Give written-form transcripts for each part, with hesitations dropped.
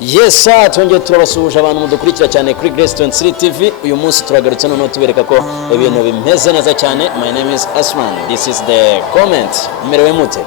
Yes, twongeye turabasuhuje abantu mudukurikira cyane kuri Grace 23 TV. Uyu munsi turagarutse none tubereka ko ibintu bimeze neza cyane. My name is Asman. This is the comment. Merewe mute.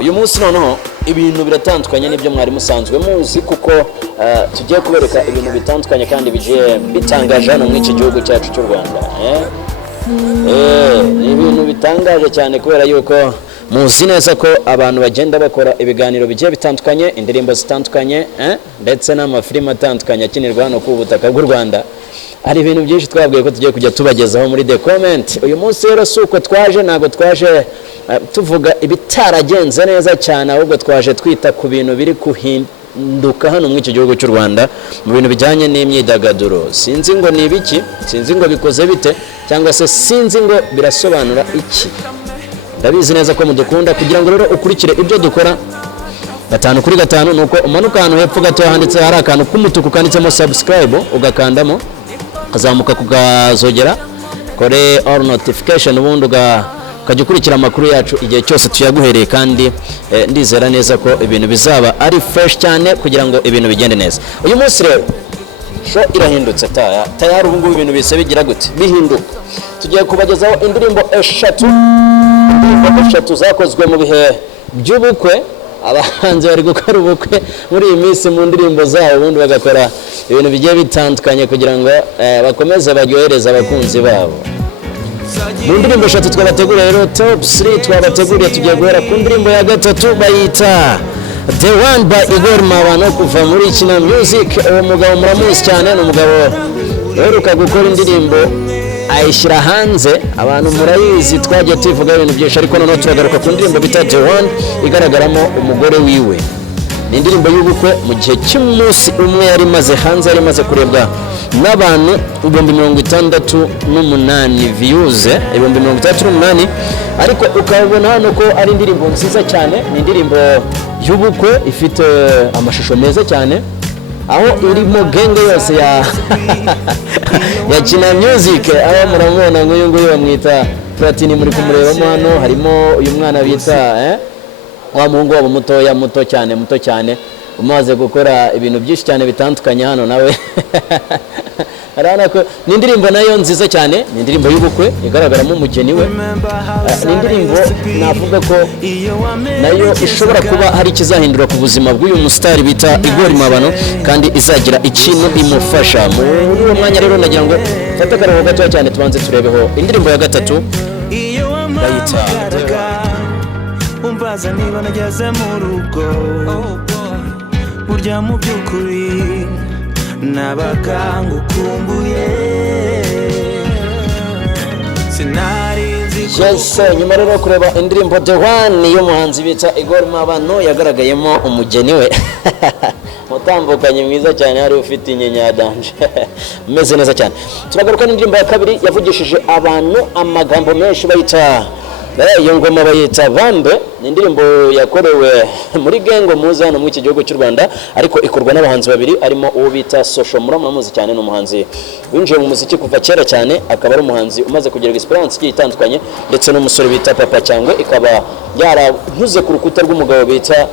Uyu munsi noneho ibintu biratandukanye n'ibyo mwari musanzwe muzi kuko tugiye kubereka ibintu bitandukanye kandi bigiye bitangaje hano muri iki gihugu cyacu cy'u Rwanda. Ni ibintu bitangaje cyane kubera yuko muzi neza ko abantu bagenda bakora ibiganiro bigiye bitandukanye, indirimbo zitandukanye, ndetse n'amafilime atandukanye akinirwa hano ku butaka bw'u Rwanda. Hari ibintu byinshi twabwiye ko tugiye kujya tubagezaho muri the comment. Uyu munsi rero suko twaje nago twaje tuvuga ibitaragenze neza cyane, ahubwo twaje twita ku bintu biri kuhinduka hano muri iki gihugu cy'u Rwanda mu bintu bijyanye n'imyidagaduro. Sinzi ngo ni ibiki, sinzi ngo bikoze bite, cyangwa se sinzi ngo birasobanura iki. Ndabizi neza ko mudukunda kugira ngo rero ukurikire ibyo dukora 5 kuri 5 nuko umanuka hano hepfo gato handitse hari akantu k'umutuku kanditsemo subscribe ugakandamo kazamuka kugazogera kore all notification ubundi ukajya ukurikira amakuru yacu igihe cyose tuyaguhereye kandi ndizera neza ko ibintu bizaba ari fresh cyane kugira ngo ibintu bigende neza. Uyu munsi rero show irahindutse tayari ubu ngubu ibintu bise bigira gute bihinduka. Tugiye kubagezaho indirimbo eshatu zakozwe mu bihe by'ubukwe. Abahanzi bari gukora ubukwe muri iyi minsi mu ndirimbo zabo ubundi bagakora ibintu bigiye bitandukanye kugira ngo bakomeze baryohereza abakunzi babo. Mu ndirimbo eshatu twabateguriye rero top 3 twabateguriye, tugiye guhera ku ndirimbo ya gatatu bayita The One by Igor Mabano kuva muri Kina Music. Uwo mugabo muramuzi cyane, ni umugabo uheruka gukora indirimbo ayishyira hanze, abantu murayizi twagiye tuvuga ibintu byinshi, ariko noneho turagaruka ku ndirimbo bita The One igaragaramo umugore wiwe. Ni indirimbo y'ubukwe mu gihe cy'umunsi umwe yari maze hanze, yari maze kurebwa n'abantu 68,000 views, 68,000, ariko ukabona hano ko ari indirimbo nziza cyane. Ni indirimbo y'ubukwe ifite amashusho meza cyane, aho irimo genge yose ya Kina Music. Aho muramubona nk'uyu nguyu bamwita Platini, muri kumurebamo hano harimo uyu mwana bita wa muhungu wabo muto cyane umaze gukora ibintu byinshi cyane bitandukanye hano nawe. Arana ko ni indirimbo nayo nziza cyane, ni indirimbo y'ubukwe igaragaramo umugeni we. Ni indirimbo navuga ko nayo ishobora kuba hari ikizahindura ku buzima bw'uyu mustar bita Igor Mabano kandi izagira ikintu imufasha. Muri uwo mwanya rero nagira ngo fata akaruhuko gato cyane tubanze turebeho indirimbo ya gatatu bayita umbaza niba nageze mu rugo burya mu by'ukuri nabaga ngukumbuye Yes, nyuma rero kureba indirimbo The One y'umuhanzi bita Igor Mabano yagaragayemo umugeni we mutambukanye mwiza cyane, hari ufite inyenyanya danje umeze neza cyane. Turagaruka n'indirimbo ya kabiri yavugishije abantu amagambo menshi bayita iyo ngoma bayita Bambe. Ni indirimbo yakorewe muri Gengo muzi hano mu iki gihugu cy'u Rwanda, ariko ikorwa n'abahanzi babiri, arimo uwo bita Social muramuzi cyane, ni umuhanzi winjiye mu muziki kuva kera cyane, akaba ari umuhanzi umaze kugira experience igiye itandukanye, ndetse n'umusore bita Papa Cyangwe ikaba yaravuze ku rukuta rw'umugabo bita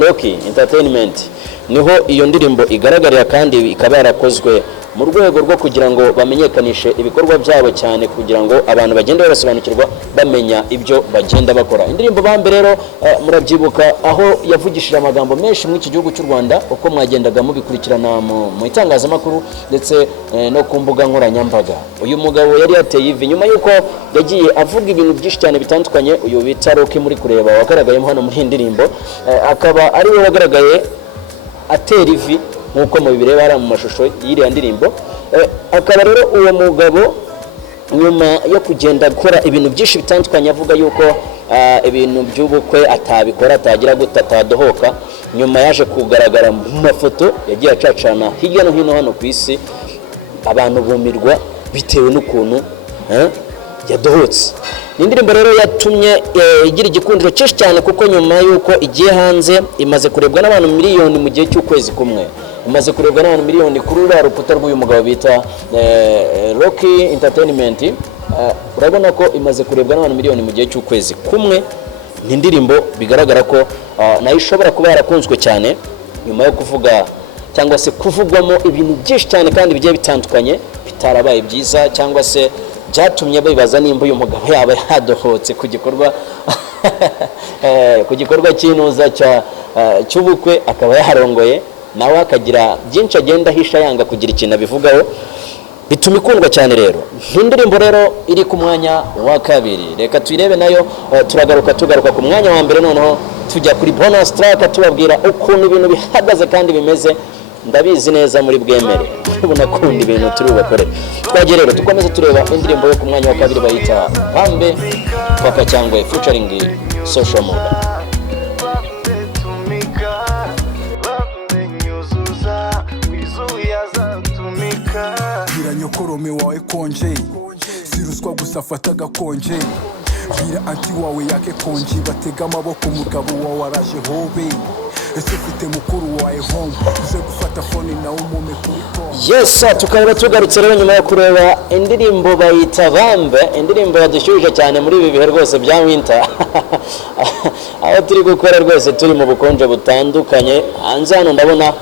Loki Entertainment. Niho iyo ndirimbo igaragarira kandi ikaba yarakozwe mu rwego rwo kugira ngo bamenyekanishe ibikorwa byabo cyane, kugira ngo abantu bagende barasobanukirwa bamenya ibyo bagenda bakora. Indirimbo Bambe rero murabyibuka aho yavugishije amagambo menshi mu iki gihugu cy'u Rwanda, uko mwagendaga mubikurikirana mu itangazamakuru ndetse no ku mbuga nkoranyambaga. Uyu mugabo yari yateye ivi nyuma yuko yagiye avuga ibintu byinshi cyane bitandukanye. Uyu bita Roki muri kureba wagaragayemo hano muri indirimbo, akaba ari we wagaragaye atera ivi nkuko mubireba ari mu mashusho y'iriya ndirimbo. Akaba rero uwo mugabo nyuma yo kugenda gukora ibintu byinshi bitandukanye avuga yuko ibintu by'ubukwe atabikora, atagira gute, atadohoka, nyuma yaje kugaragara mu mafoto yagiye acacana hirya no hino hano ku isi, abantu bumirwa bitewe n'ukuntu yadohotse. Ni indirimbo rero yatumye igira igikundiro cyinshi cyane, kuko nyuma yuko igiye hanze imaze kurebwa n'abantu miliyoni mu gihe cy'ukwezi kumwe. Imaze kurebwa n'abantu miliyoni kuri uriya rukuta rw'uyu mugabo bita Roki Entertainment. Urabona ko imaze kurebwa n'abantu miliyoni mu gihe cy'ukwezi kumwe. Ni indirimbo bigaragara ko nayo ishobora kuba yarakunzwe cyane nyuma yo kuvuga cyangwa se kuvugwamo ibintu byinshi cyane kandi bigiye bitandukanye bitarabaye byiza cyangwa se byatumye bibaza nimba uyu mugabo yaba yadohotse ku gikorwa cy'inuza cy'ubukwe akaba yaharongoye nawe akagira byinshi agenda ahisha yanga kugira ikintu abivugaho bituma ikundwa cyane rero. Indirimbo rero iri ku mwanya wa kabiri, reka tuyirebe nayo. Tugaruka ku mwanya wa mbere, noneho tujya kuri bonus track tubabwira ukuntu ibintu bihagaze kandi bimeze. Ndabizi neza muri bwemere bunakunda ibintu turi bubakore. Twagiye rero dukomeze tureba indirimbo yo ku mwanya wa kabiri bayita Pambe Papa Cyangwe featuring Social Mula. Nyokorome wawe konje siruswa gusa fata gakonje bira anti wawe yake konje batega amaboko umugabo wawe araje hobe ese ufite mukuru wawe home uze gufata phone na umume kuri phone. Yes, tukaba tugarutse rero nyuma yo kureba indirimbo bayita Pambe, indirimbo yadushyuhije cyane muri ibi bihe rwose bya winter aho turi gukora rwose turi mu bukonje butandukanye. Hanze hano ndabona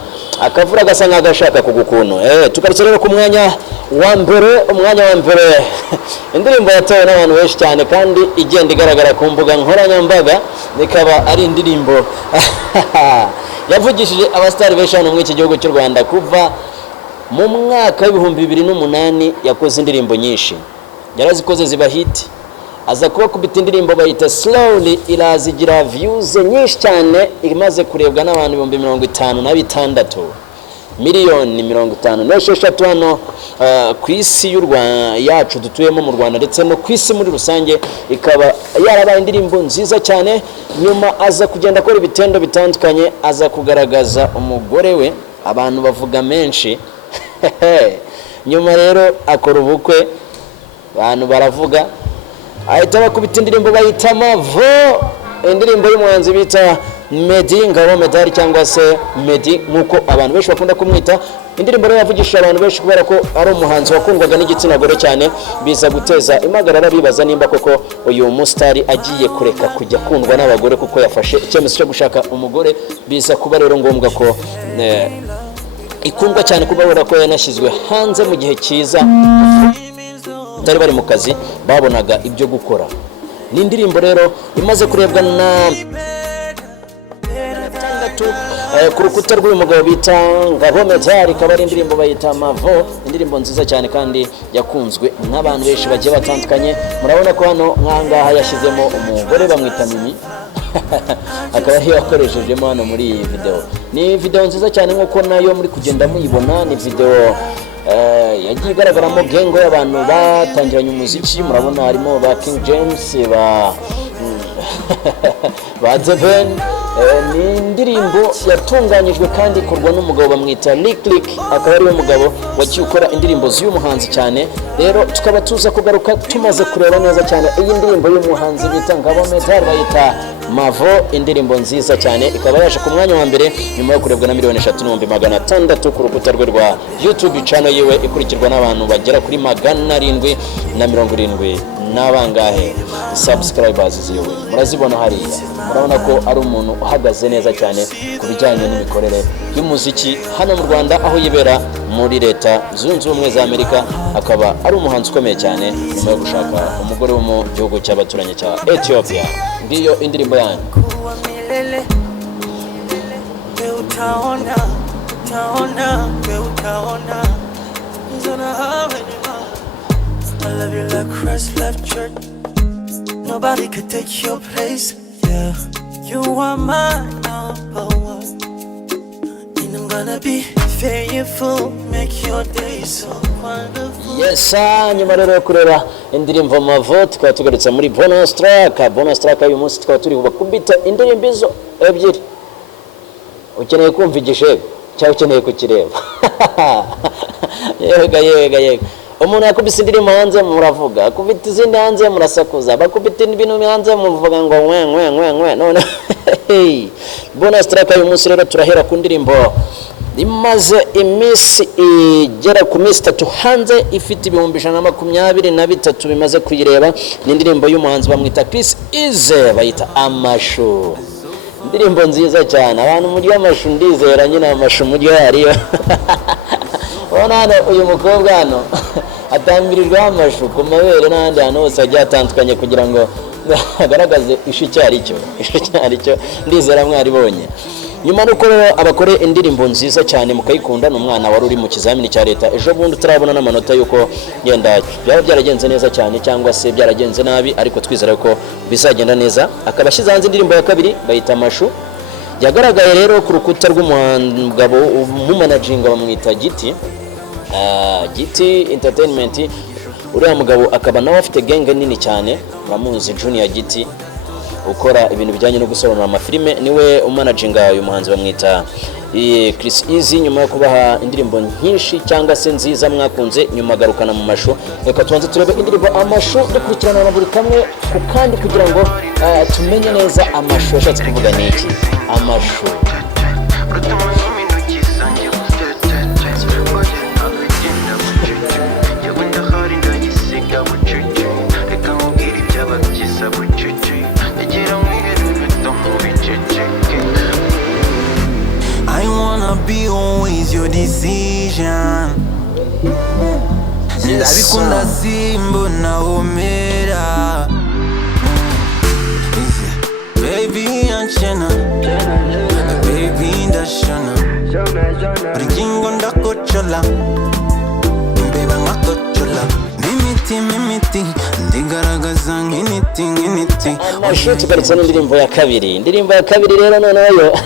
akavura gasa nk'agashaka kugukuntu. Tugarutse rero ku mwanya wa mbere, umwanya wa mbere indirimbo yatowe n'abantu benshi cyane kandi igenda igaragara ku mbuga nkoranyambaga, ikaba ari indirimbo yavugishije abastari benshi hano mu iki gihugu cy'u Rwanda. Kuva mu mwaka w'ibihumbi 2008 yakoze indirimbo nyinshi, yarazikoze ziba hit, aza kuba kubita indirimbo bayita Slowly, irazigira views nyinshi cyane, imaze kurebwa n'abantu 56 miliyoni 56 hano ku isi y'u Rwanda yacu dutuyemo mu Rwanda ndetse no ku isi muri rusange. Ikaba yarabaye indirimbo nziza cyane. Nyuma aza kugenda akora ibitendo bitandukanye, aza kugaragaza umugore we, abantu bavuga menshi nyuma rero akora ubukwe, abantu baravuga, ahita bakubita indirimbo bayita Mavo, indirimbo y'umuhanzi bita Meddy Ngabo Medali cyangwa se Meddy nkuko abantu benshi bakunda kumwita. Indirimbo rero yavugishije abantu benshi kubera ko ari umuhanzi wakundwaga n'igitsina gore cyane, biza guteza impagarara bibaza nimba koko uyu mustari agiye kureka kujya kundwa n'abagore kuko yafashe icyemezo cyo gushaka umugore. Biza kuba rero ngombwa ko ikundwa cyane kubera ko yanashyizwe hanze mu gihe cyiza, bari bari mu kazi babonaga ibyo gukora. Ni indirimbo rero imaze kurebwa na ku rukuta rw'uyu mugabo bita Ngabo Medali, ikaba ari indirimbo bayita Mavo, indirimbo nziza cyane kandi yakunzwe n'abantu benshi bagiye batandukanye. Murabona ko hano nkangaha yashyizemo umugore bamwita Mimi akaba yakoreshejemo hano muri iyi video. Ni video nziza cyane nkuko nayo muri kugenda muyibona. Ni video yagiye igaragaramo gengo y'abantu batangiranye umuziki. Murabona harimo ba King James, ba Zeven. Ni indirimbo yatunganyijwe kandi ikorwa n'umugabo bamwita Lick, akaba ari we mugabo wagiye ukora indirimbo z'uyu muhanzi cyane. Rero tukaba tuza kugaruka tumaze kureba neza cyane iyi ndirimbo y'umuhanzi bita Ngabo Medali bayita Mavo, indirimbo nziza cyane. Ikaba yaje ku mwanya wa mbere nyuma yo kurebwa na 3,600,000 ku rukuta rwe rwa YouTube channel yiwe, ikurikirwa n'abantu bagera kuri 770 n'abangahe subscribers ziwe. Murazibona hariya, murabona ko ari umuntu uhagaze neza cyane ku bijyanye n'imikorere y'umuziki hano mu Rwanda, aho yibera muri leta zunze ubumwe za Amerika. Akaba ari umuhanzi ukomeye cyane nyuma yo gushaka umugore wo mu gihugu cy'abaturanyi cya Ethiopia. Ngiyo indirimbo yanyu. I love you like Christ left church. Nobody could take your place. Yeah, you are my number one, and I'm gonna be faithful, make your day so wonderful. Yes, nyuma rero yo kureba indirimbo Mavo, tukaba tugarutse muri bonus track. Bonus track y'uyu munsi tukaba turi kubita indirimbo izo ebyiri. Ukeneye kumva igishego cyangwa ukeneye kukireba? Yega umuntu yakubise indirimbo hanze muravuga, akubita izindi hanze murasakuza, bakubita ibintu hanze muvuga ngo nkwe none bonus track y'uyu munsi rero turahera ku ndirimbo imaze iminsi igera ku minsi 3 hanze, ifite 123 bimaze kuyireba. Ni indirimbo y'umuhanzi bamwita Chris Easy bayita Amashu. indirimbo nziza cyane abantu muri amashu ndizera nyine amashu muri yariyo ubona hano uyu mukobwa hano atambirirwa amashu ku mabere n'ahandi hantu hose hagiye hatandukanye kugira ngo agaragaze ishu icyo ari cyo ndizera mwaribonye. Nyuma nuko abakore indirimbo nziza cyane mukayikunda n'umwana wari uri mu kizamini cya leta ejo bundi turabona n'amanota yuko yenda byaba byaragenze neza cyane cyangwa se byaragenze nabi, ariko twizera ko bizagenda neza. Akaba ashyize hanze indirimbo ya kabiri bayita Amashu, yagaragaye rero ku rukuta rw'umugabo umumanaginga bamwita Giti Entertainment. Uriya mugabo akaba nawe afite genge nini cyane, uramuzi Junior Giti ukora ibintu bijyanye no gusobanura amafilime, niwe umanaginga uyu muhanzi bamwita Chris Easy. Nyuma yo kubaha indirimbo nyinshi cyangwa se nziza mwakunze, nyuma agarukana mu Mashu. Reka tubanze turebe indirimbo Amashu dukurikirana na buri kamwe ku kandi kugira ngo tumenye neza Amashu yashatse kuvuga niki. Amashu I wanna be always your decision. Ndabikunda simbo na omera. Baby anchena, baby ndashana. Ringo ndakochola, baby ngakochola. Mimiti ndigaragaza nk'initi. Amashu tugarutse n'indirimbo ya kabiri. Indirimbo ya kabiri rero noneho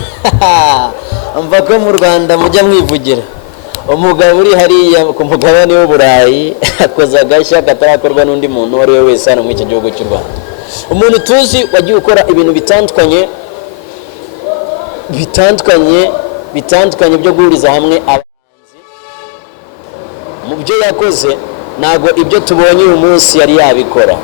amva ko mu Rwanda mujya mwivugira umugabo uri hariya ku mugabane w'Uburayi akoze agashya katarakorwa n'undi muntu wari we wese hano muri iki gihugu cy'u Rwanda. Umuntu tuzi wagiye ukora ibintu bitandukanye byo guhuriza hamwe abahanzi mu byo yakoze, ntago ibyo tubonye uyu munsi yari yabikora.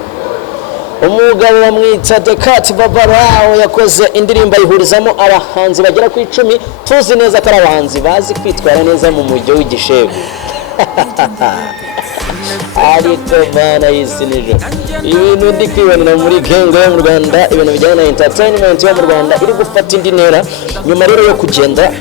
Umugabo bamwita Dekati Babarawo yakoze indirimbo ayihurizamo abahanzi bagera ku 10, tuzi neza ko ari abahanzi bazi kwitwara neza mu mujyi w'Igishegu. Ariko bana y'isi nijoro ibintu ndi kwibonera muri genge yo mu Rwanda, ibintu bijyanye na entertainment yo mu Rwanda iri gufata indi ntera. Nyuma rero yo kugenda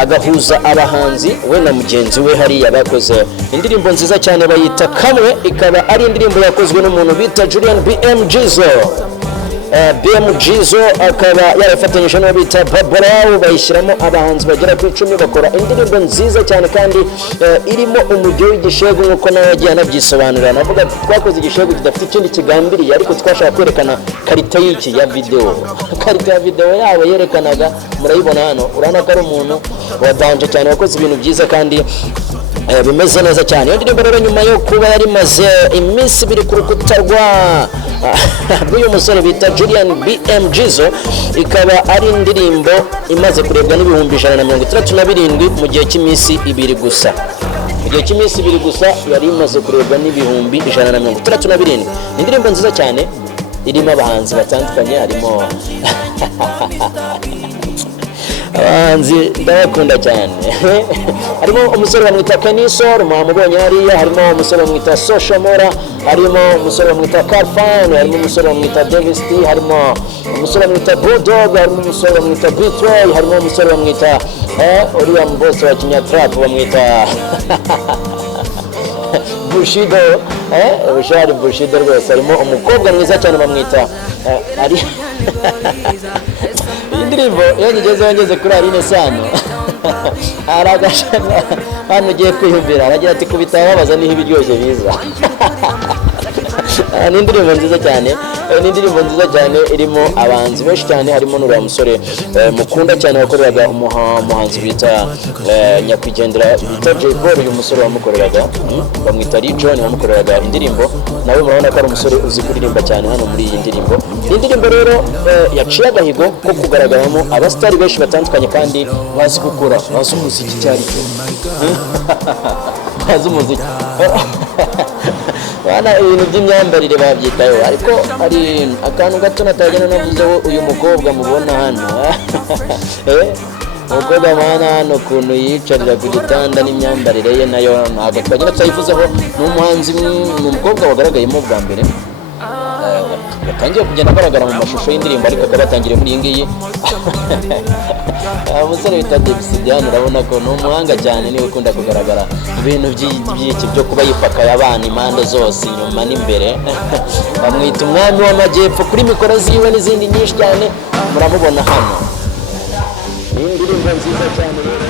agahuza abahanzi we na mugenzi we hariya bakoze indirimbo nziza cyane bayita Kamwe, ikaba ari indirimbo yakozwe n'umuntu bita Julian BM Jizo akaba yarafatanyije n'uwo bita Babarawo, bayishyiramo abahanzi bagera ku 10 bakora indirimbo nziza cyane kandi irimo umujyi w'Igishegu nk'uko nawe yagiye anabyisobanurira. Navuga twakoze Igishegu kidafite ikindi kigambiriye, ariko twashaka kwerekana karita y'iki ya video. Karita ya video yabo yerekanaga, murayibona hano, urabona ko ari umuntu wadanje cyane wakoze ibintu byiza kandi bimeze neza cyane. Iyo ndirimbo rero nyuma yo kuba yari maze iminsi 2 ku rukuta rw'uyu musore bita Julian BM Jizo, ikaba ari indirimbo imaze kurebwa n'ibihumbi 137 mu gihe cy'iminsi 2 gusa. Mu gihe cy'iminsi 2 gusa yari imaze kurebwa n'ibihumbi 137. Indirimbo nziza cyane irimo abahanzi batandukanye, harimo abahanzi ndabakunda cyane. Harimo umusore bamwita Kanisor, mwamubonye hariya. Harimo umusore bamwita Soshomora, harimo umusore bamwita Carfan, harimo umusore bamwita Davis T, harimo umusore bamwita Bulldog, harimo umusore bamwita Beatway, harimo umusore bamwita uriya mboss wa Kinyatrap bamwita Bushido, Bushari Bushido rwose. Harimo umukobwa mwiza cyane bamwita ari indirimbo iyo ngeze kuri Aline Sano aragashaka hano ugiye kwiyumvira, aragira ati kubita babaza niho ibiryoshye biza. Ni indirimbo nziza cyane irimo abahanzi benshi cyane, harimo n'uriya musore mukunda cyane wakoreraga umuhanzi bita nyakwigendera bita Jay Paul. Uyu musore wamukoreraga bamwita Lee John, wamukoreraga indirimbo, nawe murabona ko ari umusore uzi kuririmba cyane hano muri iyi ndirimbo. Iyi ndirimbo rero yaciye agahigo ko kugaragaramo abasitari benshi batandukanye kandi bazi gukora, bazi umuziki cyari cyo bazi umuziki. Bana ibintu by'imyambarire babyitaho, ariko ari akantu gato natajyana navuzeho uyu mukobwa mubona hano. Umukobwa mwana hano ukuntu yicarira ku gitanda n'imyambarire ye nayo ntabwo twagenda tutayivuzeho. Ni umuhanzi, ni umukobwa wagaragayemo bwa mbere yatangiye kugenda agaragara mu mashusho y'indirimbo ariko akaba atangiriye muri iyi ngiyi umusore bita Debisidiane urabona ko ni umuhanga cyane niwe ukunda kugaragara ibintu by'iki byo kuba yipakaye abana impande zose inyuma n'imbere bamwita umwami w'amajyepfo kuri mikoro ziwe n'izindi nyinshi cyane muramubona hano ni indirimbo nziza cyane rero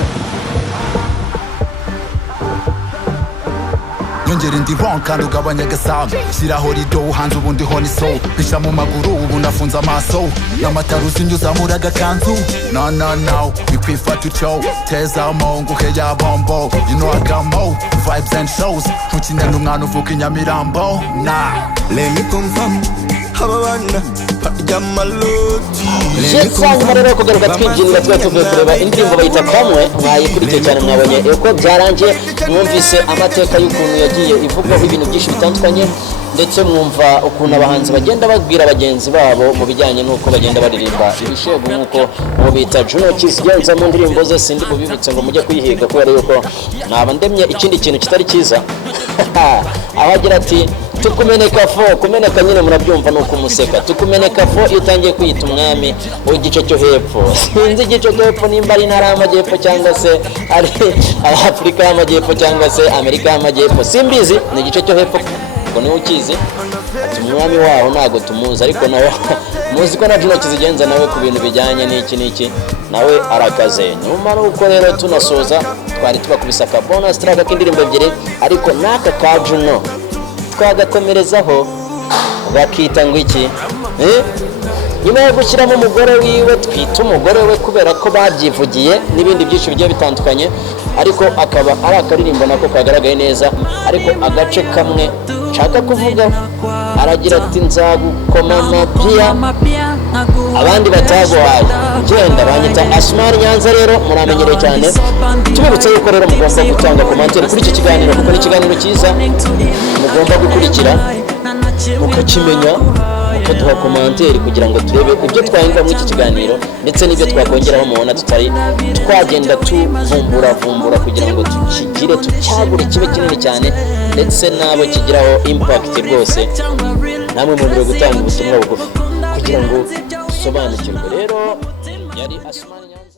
yongera indi ron kandi ugabanya agasaga shyiraho rido uhanze ubundi honi so pisha mu maguru ubu nafunze amaso n'amatara uzinye uzamura agakanzu no bikwifata utyo tezamo nguhe ya bombo you know I got more vibes and shows ntukine n'umwana uvuka inyamirambo let me confirm hababana hanyuma rero kugaruka twibyinira twari tuvuye kureba indirimbo bayita kamwe mwayikurikiye cyane mwabonye uko byarangiye mwumvise amateka y'ukuntu yagiye ivugwaho ibintu byinshi bitandukanye ndetse mwumva ukuntu abahanzi bagenda babwira bagenzi babo mu bijyanye n'uko bagenda baririmba ibishego nk'uko mubita Juno kizigenza mu ndirimbo ze sindi bubibutse ngo mujye kuyihiga kubera yuko naba ndemye ikindi kintu kitari cyiza aho agira ati tukumeneka fo kumeneka nyine murabyumva nuko umuseka tukumeneka fo iyo utangiye kwiyita umwami w'igice cyo hepfo sinzi igice cyo hepfo nimba ari intara y'amajyepfo cyangwa se ari Afurika y'amajyepfo cyangwa se Amerika y'amajyepfo simbizi ni igice cyo hepfo ngo niwe ukizi umwami waho ntago tumuzi ariko nawe muzi ko na Juno kizigenza nawe ku bintu bijyanye n'iki nawe arakaze numara uko rero tunasoza twari tubakubisa ka bonus track k'indirimbo ebyiri ariko naka ka Juno twagakomerezaho bakita ngo iki nyuma yo gushyiramo umugore wiwe twita umugore we kubera ko babyivugiye n'ibindi byinshi bigiye bitandukanye ariko akaba ari akaririmbo nako kagaragaye neza ariko agace kamwe nshaka kuvuga aragira ati nzagukoma amapia abandi bataguhaye genda banyita Asmani Nyanza rero muramenyereye cyane tubibutse yuko rero mugomba gutanga commentaire kuri iki kiganiro kuko ni ikiganiro cyiza mugomba gukurikira mukakimenya mukaduha commentaire kugira ngo turebe ibyo twahindura muri iki kiganiro ndetse n'ibyo twakongeraho mubona tutari twagenda tuvumbura kugira ngo tukigire tucyagure kibe kinini cyane ndetse nabo kigiraho impact rwose namwe mu biro gutanga ubutumwa bugufi kugira ngo dusobanukirwe rero yari Asmani